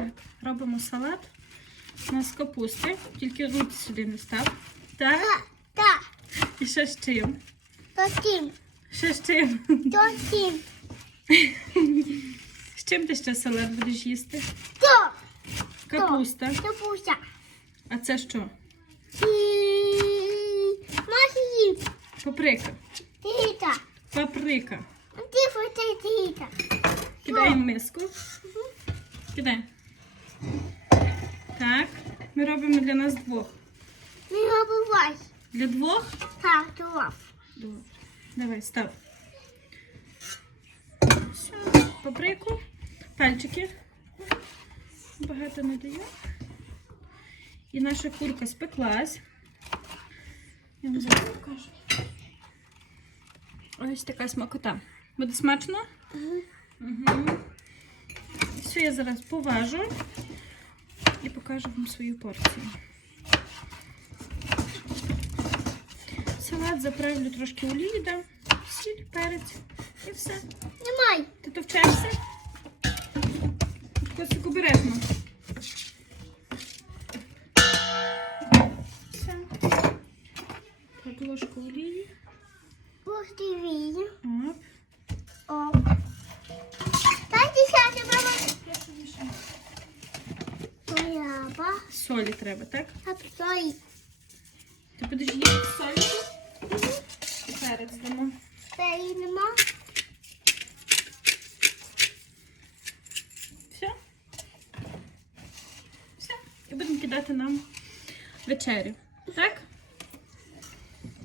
Так, робимо салат. У нас капусти, тільки руки сюди не став. Так, Та, та, і ще з чим? то тім, Ще з чим? то тім, З чим ти ще салат будеш їсти? то, Капуста. пуся. А це що? Масі, Паприка. тіта, Паприка. ти тіта. В миску. Кидай. Так. Ми робимо для нас двох. Не обувай. Для двох? Так, то. Добре. Давай, став. Все. Паприку. Пальчики. Багато не даю. І наша курка спеклась. Я вам зараз покажу. Ось така смакота. Буде смачно? Угу. Все, я зараз поважу покажу вам свою порцію. Салат заправлю трошки олії, дам, сіль, перець і все. Немай. Ти то вчишся? Косик обережно. Все. Так, ложку олії. Війну. Солі треба, так? Так, солі. Ти будеш їсти солі? Перець дамо. Стоїмо. Все. Все. І будемо кидати нам вечерю. Так?